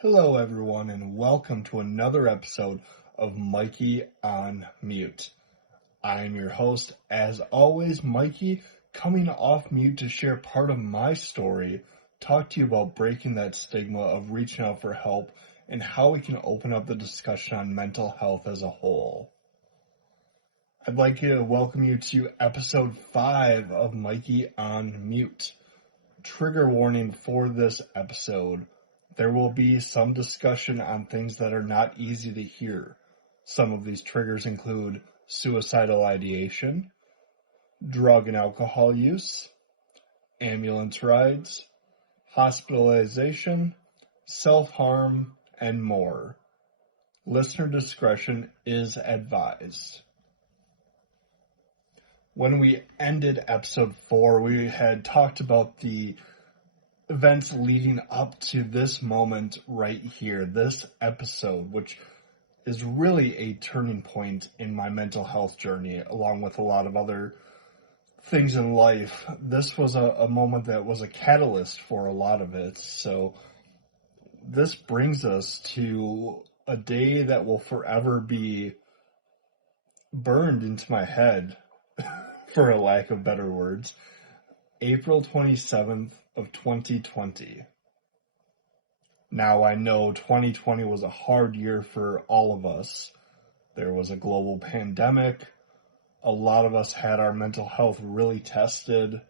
Hello, everyone, and welcome to another episode of Mikey on Mute. I am your host, as always, Mikey, coming off mute to share part of my story, talk to you about breaking that stigma of reaching out for help, and how we can open up the discussion on mental health as a whole. I'd like to welcome you to episode 5 of Mikey on Mute. Trigger warning for this episode. There will be some discussion on things that are not easy to hear. Some of these triggers include suicidal ideation, drug and alcohol use, ambulance rides, hospitalization, self-harm, and more. Listener discretion is advised. When we ended episode 4, we had talked about the events leading up to this moment right here, this episode, which is really a turning point in my mental health journey, along with a lot of other things in life. This was a moment that was a catalyst for a lot of it. So this brings us to a day that will forever be burned into my head, for a lack of better words. April 27th of 2020. Now I know 2020 was a hard year for all of us. There was a global pandemic. A lot of us had our mental health really tested.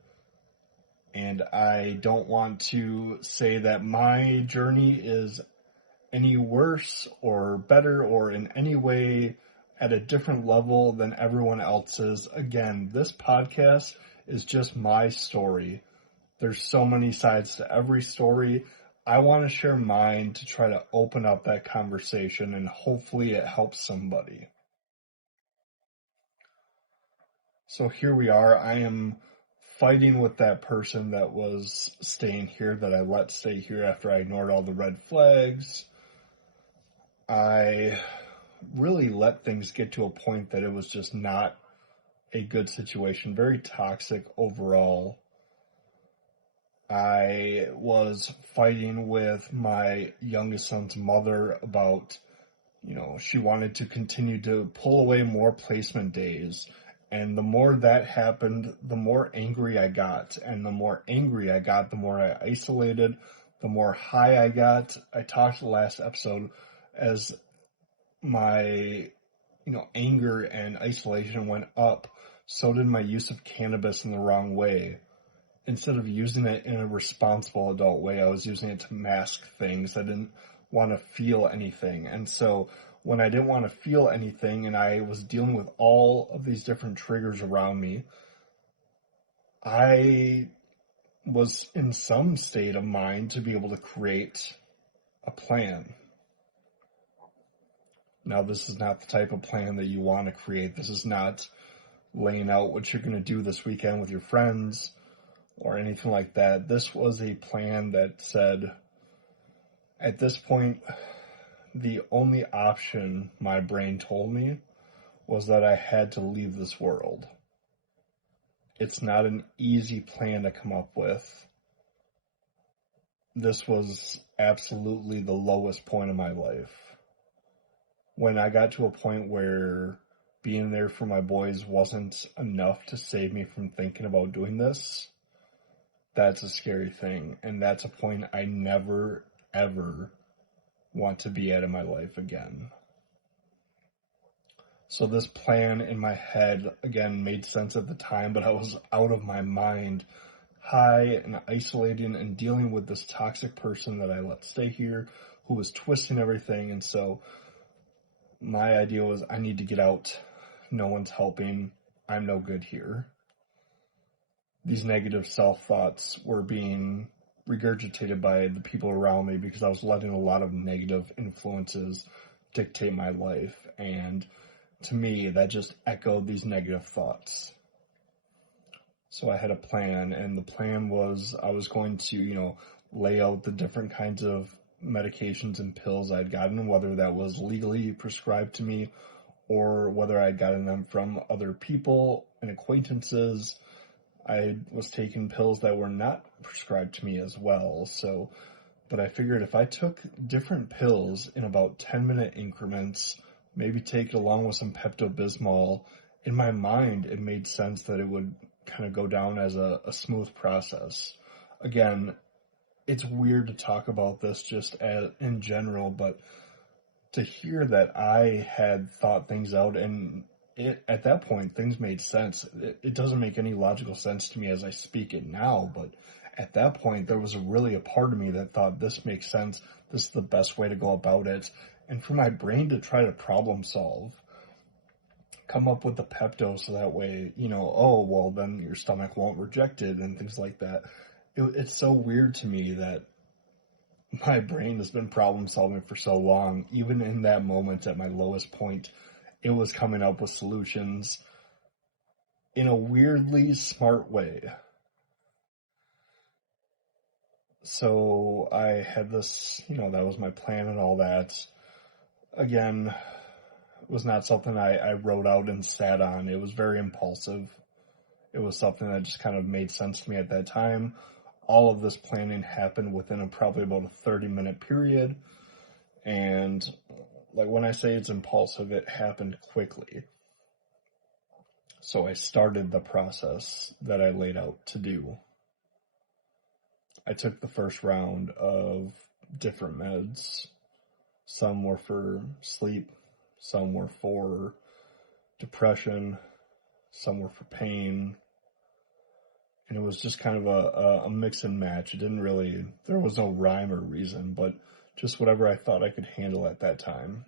And I don't want to say that my journey is any worse or better or in any way at a different level than everyone else's. Again, this podcast is just my story. There's so many sides to every story. I want to share mine to try to open up that conversation, and hopefully it helps somebody. So here we are. I am fighting with that person that was staying here, that I let stay here after I ignored all the red flags. I really let things get to a point that it was just not a good situation, very toxic overall. I was fighting with my youngest son's mother about, she wanted to continue to pull away more placement days. And the more that happened, the more angry I got. And the more angry I got, the more I isolated, the more high I got. I talked last episode as my, anger and isolation went up, so did my use of cannabis in the wrong way. Instead of using it in a responsible adult way, I was using it to mask things. I didn't want to feel anything. And so when I didn't want to feel anything and I was dealing with all of these different triggers around me, I was in some state of mind to be able to create a plan. Now, this is not the type of plan that you want to create. This is not laying out what you're going to do this weekend with your friends or anything like that. This was a plan that said, at this point, the only option my brain told me was that I had to leave this world. It's not an easy plan to come up with. This was absolutely the lowest point of my life. When I got to a point where being there for my boys wasn't enough to save me from thinking about doing this, that's a scary thing. And that's a point I never, ever want to be at in my life again. So this plan in my head, again, made sense at the time, but I was out of my mind, high and isolating and dealing with this toxic person that I let stay here, who was twisting everything. And so my idea was, I need to get out. No one's helping. I'm no good here. These negative self-thoughts were being regurgitated by the people around me because I was letting a lot of negative influences dictate my life. And to me, that just echoed these negative thoughts. So I had a plan, and the plan was I was going to, lay out the different kinds of medications and pills I'd gotten, whether that was legally prescribed to me or whether I'd gotten them from other people and acquaintances. I was taking pills that were not prescribed to me as well. So But I figured if I took different pills in about 10-minute increments, maybe take it along with some Pepto-Bismol, in my mind, it made sense that it would kind of go down as a smooth process. Again, it's weird to talk about this just in general, but to hear that I had thought things out and at that point things made sense. It doesn't make any logical sense to me as I speak it now, but at that point there was really a part of me that thought this makes sense. This is the best way to go about it. And for my brain to try to problem solve, come up with the Pepto so that way, oh, well, then your stomach won't reject it and things like that. It's so weird to me that my brain has been problem solving for so long. Even in that moment at my lowest point, it was coming up with solutions in a weirdly smart way. So I had this, that was my plan and all that. Again, it was not something I wrote out and sat on. It was very impulsive. It was something that just kind of made sense to me at that time. All of this planning happened within probably about a 30-minute period. And like when I say it's impulsive, it happened quickly. So I started the process that I laid out to do. I took the first round of different meds. Some were for sleep, some were for depression, some were for pain. And it was just kind of a mix and match. There was no rhyme or reason, but just whatever I thought I could handle at that time.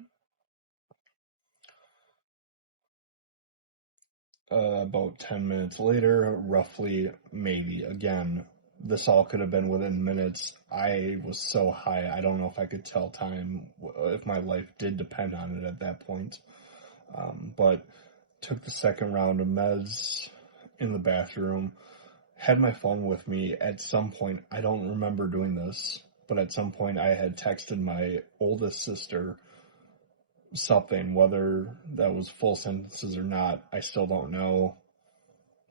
About 10 minutes later, roughly, maybe, again, this all could have been within minutes. I was so high, I don't know if I could tell time, if my life did depend on it at that point. But took the second round of meds in the bathroom, had my phone with me. At some point, I don't remember doing this, but at some point I had texted my oldest sister something, whether that was full sentences or not, I still don't know.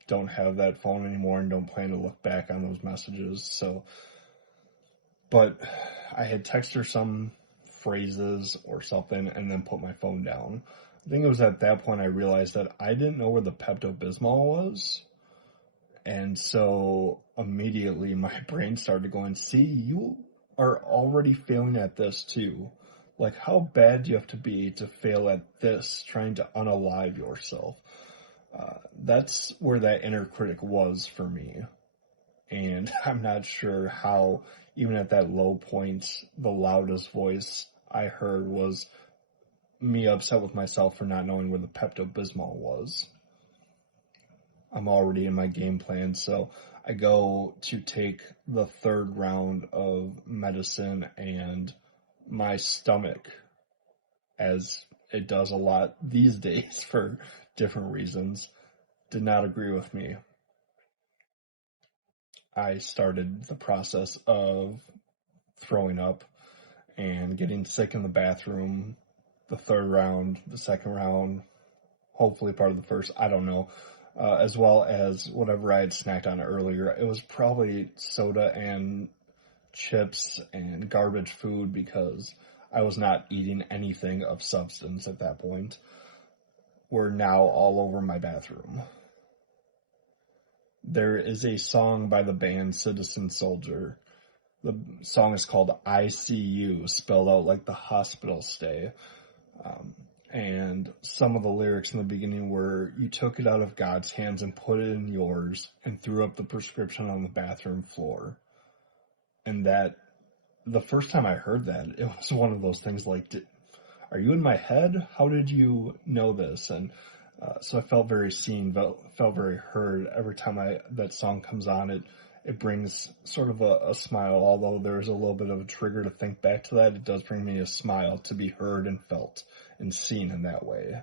Don't have that phone anymore and don't plan to look back on those messages. But I had texted her some phrases or something and then put my phone down. I think it was at that point I realized that I didn't know where the Pepto-Bismol was. And so immediately my brain started going, see, you are already failing at this too. Like, how bad do you have to be to fail at this, trying to unalive yourself? That's where that inner critic was for me. And I'm not sure how, even at that low point, the loudest voice I heard was me upset with myself for not knowing where the Pepto-Bismol was. I'm already in my game plan, so I go to take the third round of medicine, and my stomach, as it does a lot these days for different reasons, did not agree with me. I started the process of throwing up and getting sick in the bathroom. The third round, the second round, hopefully part of the first, I don't know. As well as whatever I had snacked on earlier. It was probably soda and chips and garbage food because I was not eating anything of substance at that point. Were now all over my bathroom. There is a song by the band Citizen Soldier. The song is called ICU, spelled out like the hospital stay. And some of the lyrics in the beginning were, you took it out of God's hands and put it in yours and threw up the prescription on the bathroom floor. And that, the first time I heard that, it was one of those things like, are you in my head? How did you know this? And so I felt very seen, felt very heard. Every time that song comes on, it brings sort of a smile, although there's a little bit of a trigger to think back to that. It does bring me a smile to be heard and felt and seen in that way.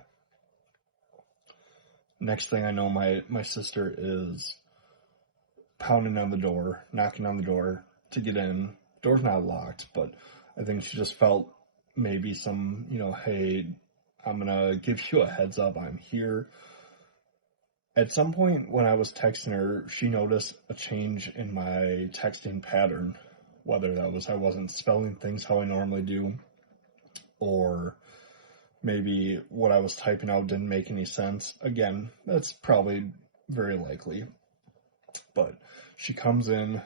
Next thing I know, my sister is pounding on the door, knocking on the door to get in. Door's not locked, but I think she just felt maybe some, hey, I'm going to give you a heads up, I'm here. At some point when I was texting her, she noticed a change in my texting pattern. whether that was I wasn't spelling things how I normally do, or maybe what I was typing out didn't make any sense. Again, that's probably very likely. But she comes in,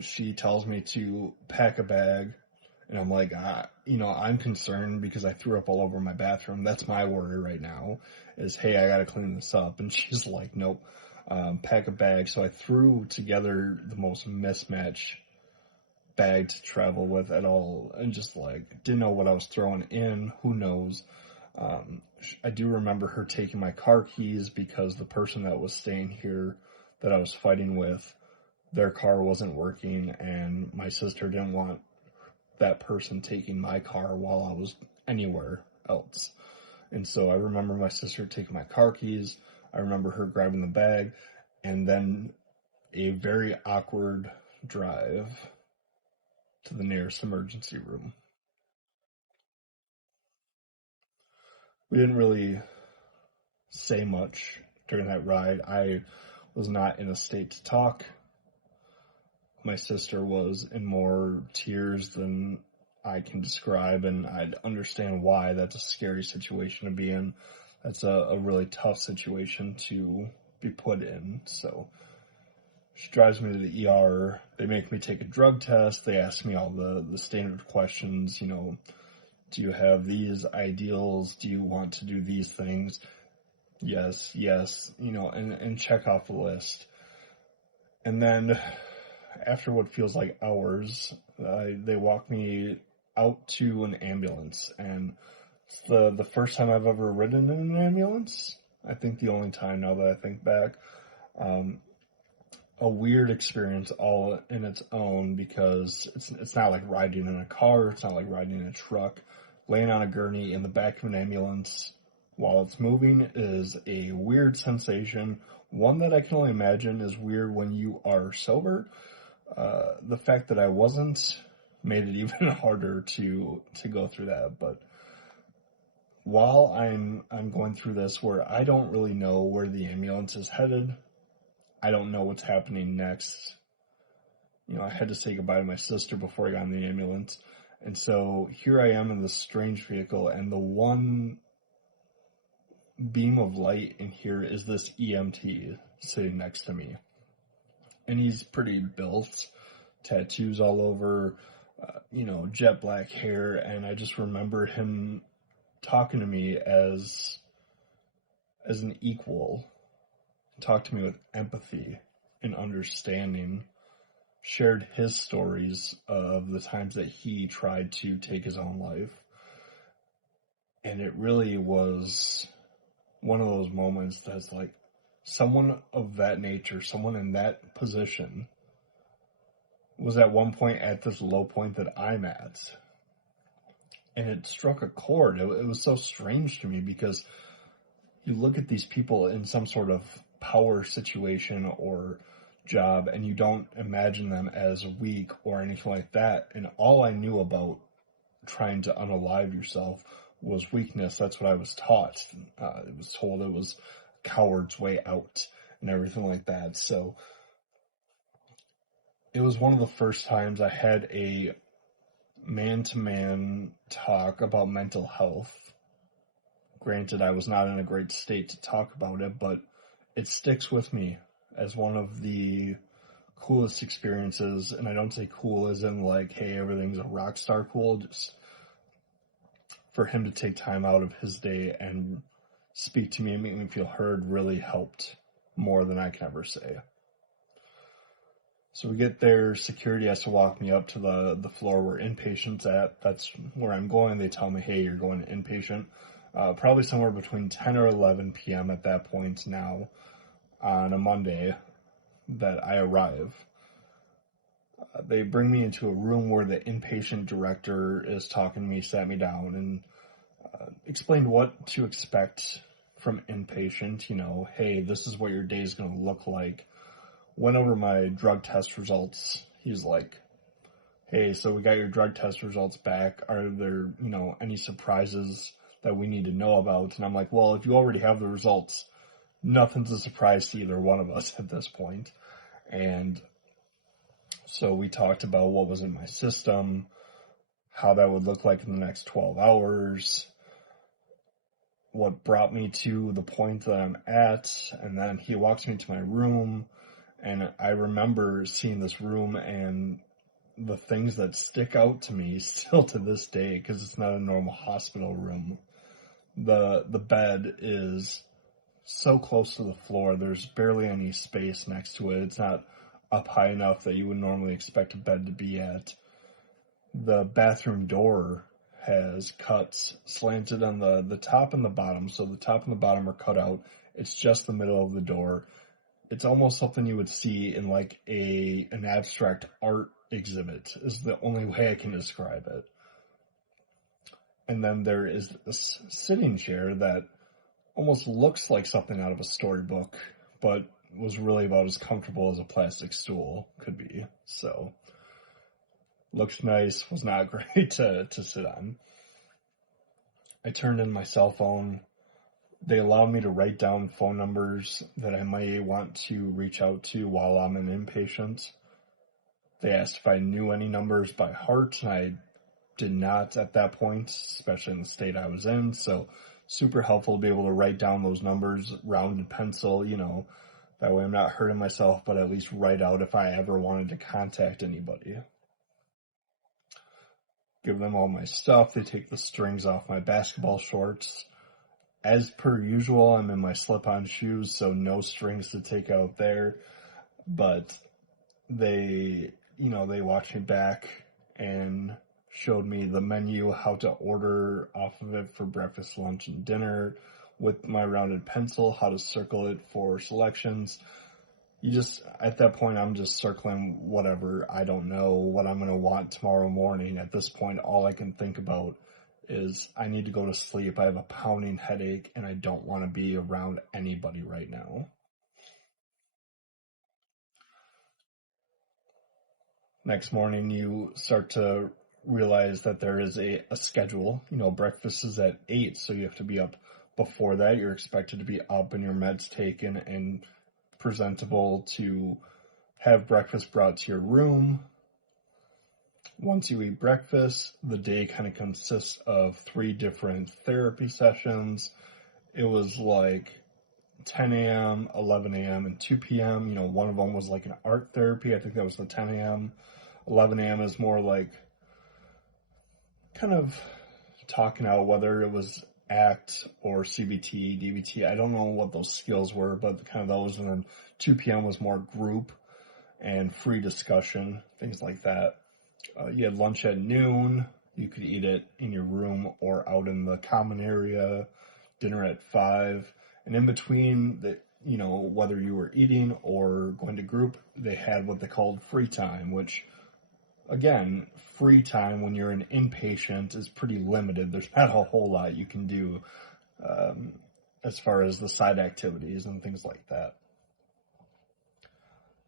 she tells me to pack a bag, and I'm like, I'm concerned because I threw up all over my bathroom. That's my worry right now is, hey, I got to clean this up. And she's like, nope, pack a bag. So I threw together the most mismatched bag to travel with at all, and just like didn't know what I was throwing in. Who knows? I do remember her taking my car keys because the person that was staying here that I was fighting with, their car wasn't working, and my sister didn't want that person taking my car while I was anywhere else. And so I remember my sister taking my car keys. I remember her grabbing the bag, and then a very awkward drive to the nearest emergency room. We didn't really say much during that ride. I was not in a state to talk. My sister was in more tears than I can describe, and I understand why. That's a scary situation to be in. That's a really tough situation to be put in. So she drives me to the ER. They make me take a drug test. They ask me all the standard questions, do you have these ideals? Do you want to do these things? Yes, and check off the list. And then after what feels like hours, they walk me out to an ambulance. And it's the first time I've ever ridden in an ambulance. I think the only time now that I think back. A weird experience all in its own because it's not like riding in a car. It's not like riding in a truck. Laying on a gurney in the back of an ambulance while it's moving is a weird sensation. One that I can only imagine is weird when you are sober. The fact that I wasn't made it even harder to go through that. But while I'm going through this, where I don't really know where the ambulance is headed, I don't know what's happening next. I had to say goodbye to my sister before I got in the ambulance. And so here I am in this strange vehicle, and the one beam of light in here is this EMT sitting next to me. And he's pretty built, tattoos all over, jet black hair, and I just remember him talking to me as an equal, talked to me with empathy and understanding, shared his stories of the times that he tried to take his own life. And it really was one of those moments that's like, someone of that nature, someone in that position, was at one point at this low point that I'm at. And it struck a chord. It was so strange to me because you look at these people in some sort of power situation or job, and you don't imagine them as weak or anything like that. And all I knew about trying to unalive yourself was weakness. That's what I was taught. It was told it was coward's way out and everything like that. So it was one of the first times I had a man-to-man talk about mental health. Granted, I was not in a great state to talk about it, but it sticks with me as one of the coolest experiences. And I don't say cool as in like, hey, everything's a rock star cool. Just for him to take time out of his day and speak to me and make me feel heard really helped more than I can ever say. So we get there, security has to walk me up to the floor where inpatient's at. That's where I'm going. They tell me, hey, you're going to inpatient. Probably somewhere between 10 or 11 p.m. at that point now on a Monday that I arrive. They bring me into a room where the inpatient director is talking to me, sat me down, and explained what to expect from inpatient. Hey, this is what your day is going to look like. Went over my drug test results. He's like, hey, so we got your drug test results back. Are there, any surprises that we need to know about? And I'm like, well, if you already have the results, nothing's a surprise to either one of us at this point. And So we talked about what was in my system, how that would look like in the next 12 hours, what brought me to the point that I'm at, and then he walks me to my room, and I remember seeing this room and the things that stick out to me still to this day, because it's not a normal hospital room. The bed is so close to the floor, there's barely any space next to it. It's not up high enough that you would normally expect a bed to be at. The bathroom door has cuts slanted on the top and the bottom, so the top and the bottom are cut out. It's just the middle of the door. It's almost something you would see in like an abstract art exhibit, is the only way I can describe it. And then there is this sitting chair that almost looks like something out of a storybook, but was really about as comfortable as a plastic stool could be. So, looks nice, was not great to sit on. I turned in my cell phone. They allowed me to write down phone numbers that I might want to reach out to while I'm an inpatient. They asked if I knew any numbers by heart, and I did not at that point, especially in the state I was in. So super helpful to be able to write down those numbers, rounded pencil, that way I'm not hurting myself, but at least write out if I ever wanted to contact anybody. Give them all my stuff. They take the strings off my basketball shorts. As per usual, I'm in my slip-on shoes, so no strings to take out there. But they watched me back and showed me the menu, how to order off of it for breakfast, lunch, and dinner with my rounded pencil, how to circle it for selections. At that point, I'm just circling whatever. I don't know what I'm going to want tomorrow morning. At this point, all I can think about is I need to go to sleep. I have a pounding headache and I don't want to be around anybody right now. Next morning, you start to realize that there is a schedule. Breakfast is at 8, so you have to be up before that. You're expected to be up and your meds taken and presentable to have breakfast brought to your room. Once you eat breakfast, the day kind of consists of 3 different therapy sessions. It was like 10 a.m., 11 a.m., and 2 p.m. One of them was like an art therapy. I think that was the 10 a.m. 11 a.m. is more like kind of talking out whether it was ACT or CBT, DBT. I don't know what those skills were, but kind of those. And then 2 p.m. was more group and free discussion, things like that. You had lunch at noon. You could eat it in your room or out in the common area. Dinner at 5. And in between, whether you were eating or going to group, they had what they called free time, which, again, free time when you're an inpatient is pretty limited. There's not a whole lot you can do as far as the side activities and things like that.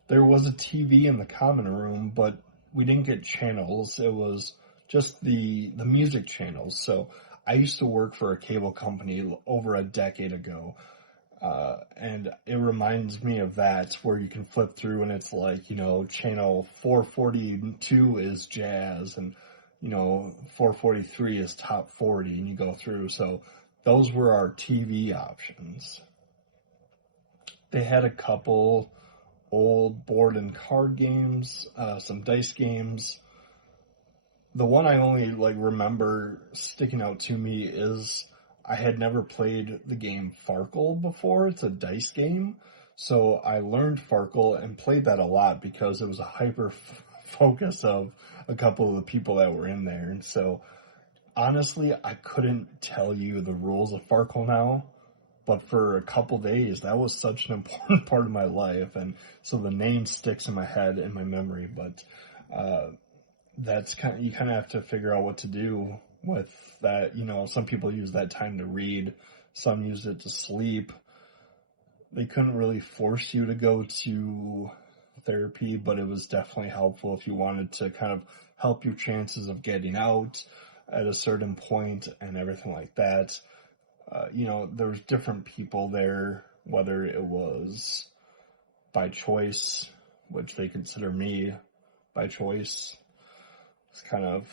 There was a TV in the common room, but we didn't get channels. It was just the music channels. So I used to work for a cable company over a decade ago. And it reminds me of that, where you can flip through and it's like, channel 442 is jazz and, 443 is top 40 and you go through. So those were our TV options. They had a couple old board and card games, some dice games. The one I only remember sticking out to me is I had never played the game Farkle before. It's a dice game. So I learned Farkle and played that a lot because it was a hyper focus of a couple of the people that were in there. And so honestly, I couldn't tell you the rules of Farkle now. But for a couple days, that was such an important part of my life. And so the name sticks in my head, in my memory. But you kind of have to figure out what to do with that. Some people use that time to read. Some use it to sleep. They couldn't really force you to go to therapy, but it was definitely helpful if you wanted to kind of help your chances of getting out at a certain point and everything like that. There was different people there, whether it was by choice, which they consider me, by choice. It's kind of,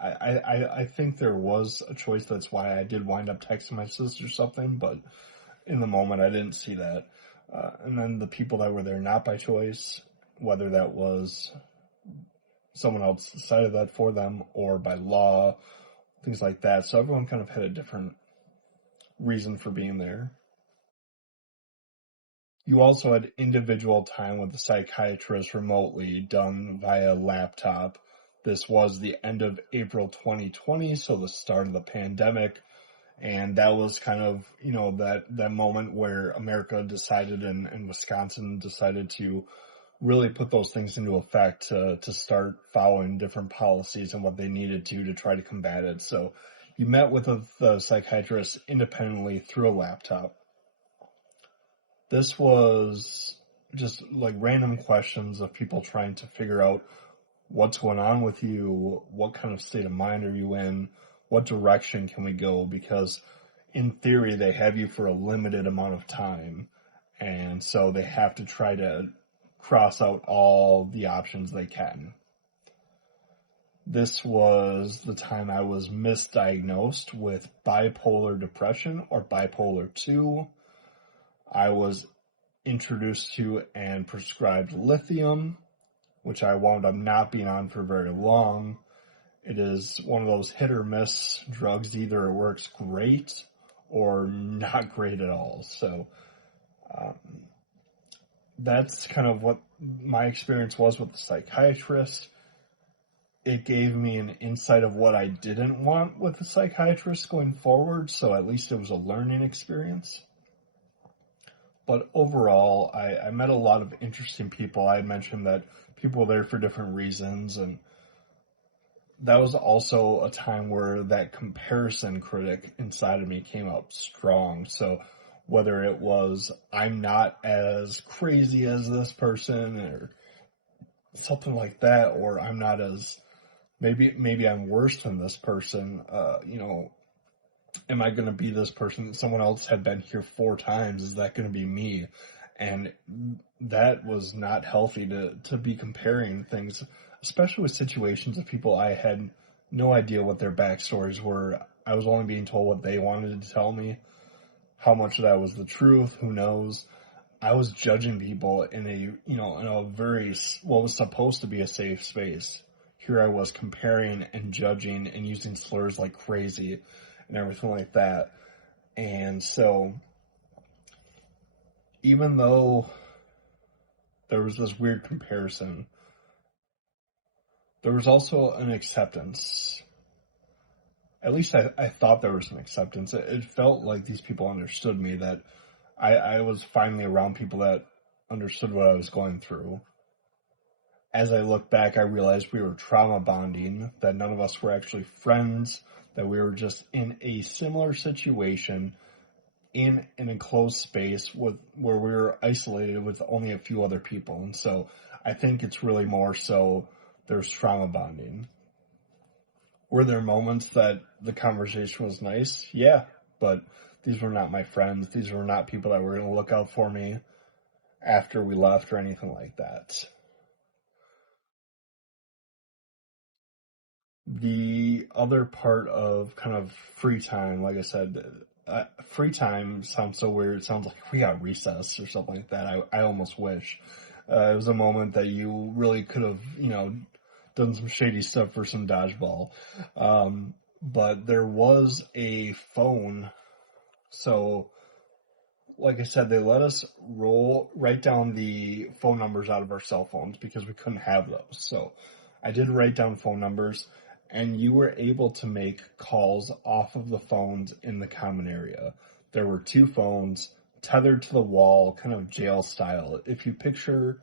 I think there was a choice. That's why I did wind up texting my sister something, but in the moment I didn't see that. And then the people that were there not by choice, whether that was someone else decided that for them or by law, things like that. So everyone kind of had a different reason for being there. You also had individual time with the psychiatrist remotely done via laptop. This was the end of April 2020, so the start of the pandemic. And that was kind of, that moment where America decided and Wisconsin decided to really put those things into effect to start following different policies and what they needed to try to combat it. So you met with the psychiatrist independently through a laptop. This was just like random questions of people trying to figure out what's going on with you, what kind of state of mind are you in, what direction can we go, because in theory they have you for a limited amount of time, and so they have to try to cross out all the options they can. This was the time I was misdiagnosed with bipolar depression or bipolar 2. I was introduced to and prescribed lithium, which I wound up not being on for very long. It is one of those hit or miss drugs. Either it works great or not great at all. So that's kind of what my experience was with the psychiatrist. It gave me an insight of what I didn't want with the psychiatrist going forward, so at least it was a learning experience. But overall, I met a lot of interesting people. I had mentioned that people were there for different reasons, and that was also a time where that comparison critic inside of me came up strong. So whether it was I'm not as crazy as this person or something like that, or I'm not as maybe I'm worse than this person, am I going to be this person? Someone else had been here 4 times. Is that going to be me? And that was not healthy to be comparing things, especially with situations of people I had no idea what their backstories were. I was only being told what they wanted to tell me. How much of that was the truth? Who knows? I was judging people in a very, what was supposed to be a safe space. Here I was comparing and judging and using slurs like crazy and everything like that. And so, even though there was this weird comparison, there was also an acceptance. At least I thought there was an acceptance. It felt like these people understood me, that I was finally around people that understood what I was going through. As I look back, I realized we were trauma bonding, that none of us were actually friends, that we were just in a similar situation in an enclosed space where we were isolated with only a few other people. And so I think it's really more so there's trauma bonding. Were there moments that the conversation was nice? Yeah, but these were not my friends. These were not people that were going to look out for me after we left or anything like that. The other part of kind of free time, like I said, free time sounds so weird. It sounds like we got recess or something like that. I almost wish. It was a moment that you really could have, done some shady stuff for some dodgeball. But there was a phone. So, like I said, they let us write down the phone numbers out of our cell phones because we couldn't have those. So I did write down phone numbers, and you were able to make calls off of the phones in the common area. There were 2 phones tethered to the wall, kind of jail style. If you picture,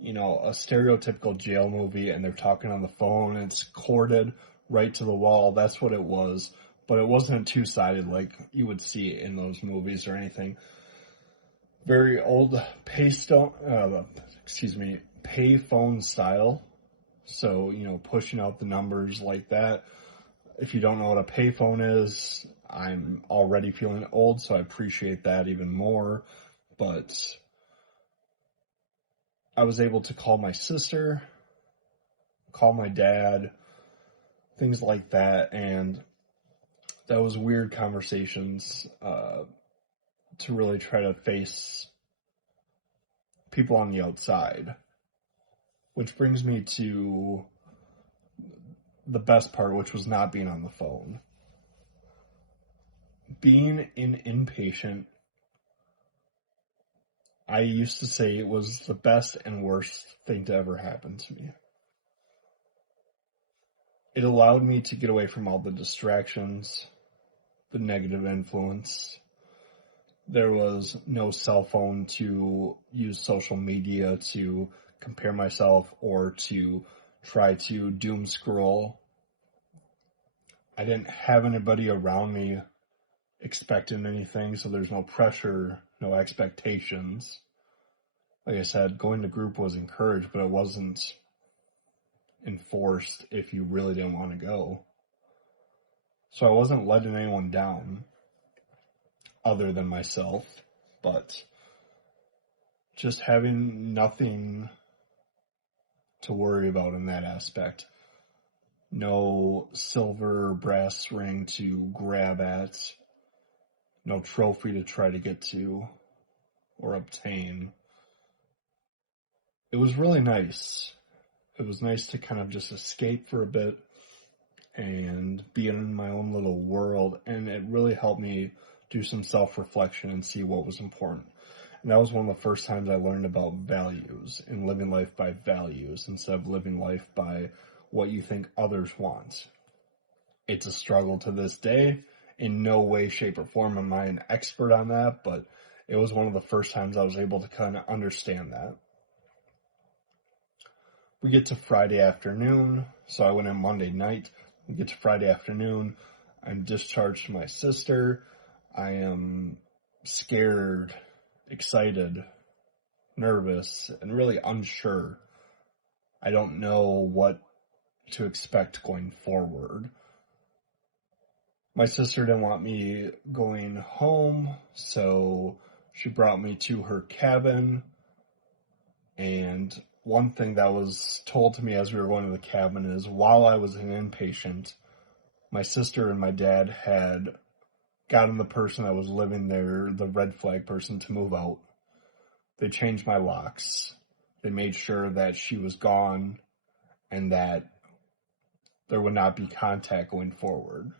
a stereotypical jail movie and they're talking on the phone, and it's corded right to the wall, that's what it was. But it wasn't 2-sided like you would see in those movies or anything. Very old payphone style. So, pushing out the numbers like that. If you don't know what a payphone is, I'm already feeling old, so I appreciate that even more. But I was able to call my sister, call my dad, things like that, and that was weird conversations to really try to face people on the outside. Which brings me to the best part, which was not being on the phone. Being an inpatient, I used to say it was the best and worst thing to ever happen to me. It allowed me to get away from all the distractions, the negative influence. There was no cell phone to use social media to compare myself or to try to doom scroll. I didn't have anybody around me expecting anything, so there's no pressure, no expectations. Like I said, going to group was encouraged, but it wasn't enforced if you really didn't want to go. So I wasn't letting anyone down other than myself, but just having nothing to worry about in that aspect. No silver brass ring to grab at, no trophy to try to get to or obtain. It was really nice. It was nice to kind of just escape for a bit and be in my own little world, and it really helped me do some self-reflection and see what was important. And that was one of the first times I learned about values and living life by values instead of living life by what you think others want. It's a struggle to this day. In no way, shape, or form am I an expert on that, but it was one of the first times I was able to kind of understand that. We get to Friday afternoon, so I went in Monday night. We get to Friday afternoon. I'm discharged to my sister. I am scared, excited, nervous, and really unsure. I don't know what to expect going forward. My sister didn't want me going home, so she brought me to her cabin. And one thing that was told to me as we were going to the cabin is while I was an inpatient, my sister and my dad had gotten the person that was living there, the red flag person, to move out. They changed my locks. They made sure that she was gone and that there would not be contact going forward.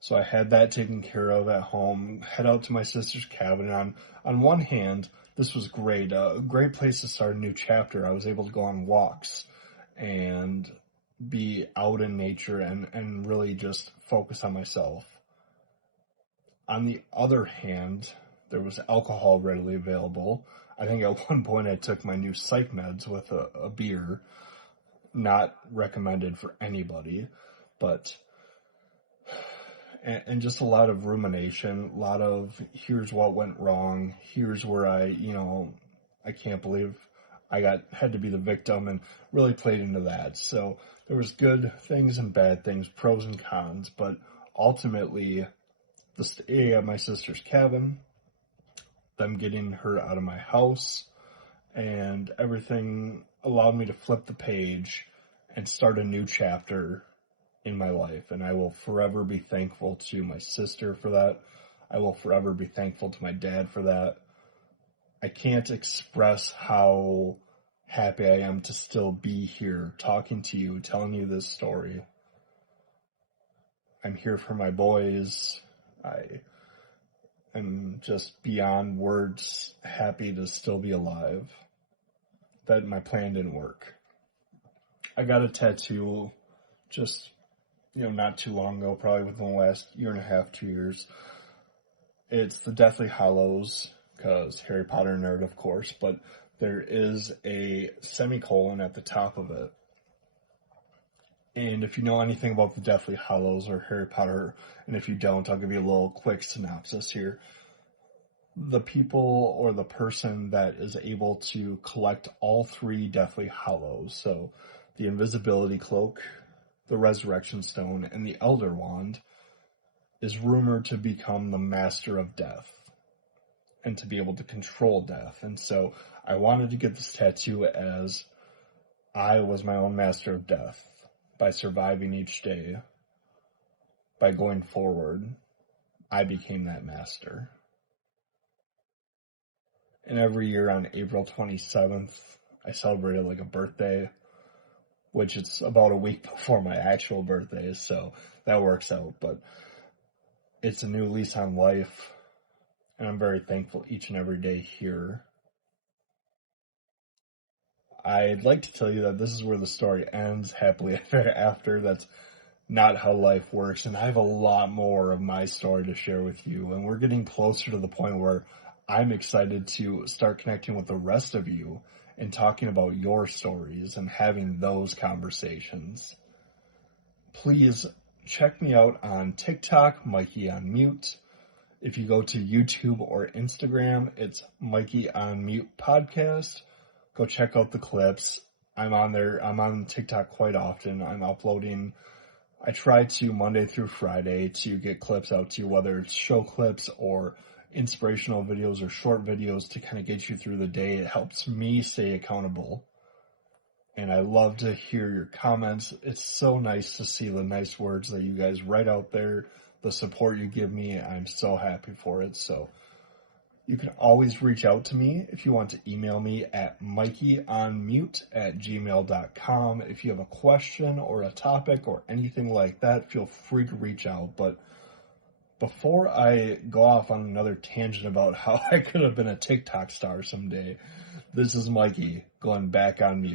So I had that taken care of at home, head out to my sister's cabin. On one hand, this was great. A great place to start a new chapter. I was able to go on walks and be out in nature and really just focus on myself. On the other hand, there was alcohol readily available. I think at one point I took my new psych meds with a beer. Not recommended for anybody, but and just a lot of rumination, a lot of here's what went wrong, here's where I can't believe I had to be the victim, and really played into that. So there was good things and bad things, pros and cons, but ultimately the stay at my sister's cabin, them getting her out of my house, and everything allowed me to flip the page and start a new chapter in my life. And I will forever be thankful to my sister for that. I will forever be thankful to my dad for that. I can't express how happy I am to still be here talking to you, telling you this story. I'm here for my boys. I am just beyond words happy to still be alive. That my plan didn't work. I got a tattoo just, not too long ago, probably within the last year and a half, 2 years. It's the Deathly Hallows, because Harry Potter nerd, of course, but there is a semicolon at the top of it. And if you know anything about the Deathly Hallows or Harry Potter, and if you don't, I'll give you a little quick synopsis here. The people or the person that is able to collect all three Deathly Hallows, so the Invisibility Cloak, the Resurrection Stone, and the Elder Wand, is rumored to become the Master of Death. and to be able to control death. And so I wanted to get this tattoo as I was my own master of death by surviving each day. By going forward, I became that master. And every year on April 27th, I celebrate it like a birthday, which it's about a week before my actual birthday, so that works out. But it's a new lease on life, and I'm very thankful each and every day here. I'd like to tell you that this is where the story ends, happily ever after. That's not how life works, and I have a lot more of my story to share with you, and we're getting closer to the point where I'm excited to start connecting with the rest of you and talking about your stories and having those conversations. Please check me out on TikTok, Mikey on Mute. If you go to YouTube or Instagram, it's Mikey on Mute Podcast. Go check out the clips. I'm on there. I'm on TikTok quite often. I'm uploading. I try to Monday through Friday to get clips out to you, whether it's show clips or inspirational videos or short videos to kind of get you through the day. It helps me stay accountable. And I love to hear your comments. It's so nice to see the nice words that you guys write out there, the support you give me. I'm so happy for it. So you can always reach out to me if you want to email me at mikeyonmute@gmail.com. If you have a question or a topic or anything like that, feel free to reach out. But before I go off on another tangent about how I could have been a TikTok star someday, this is Mikey going back on mute.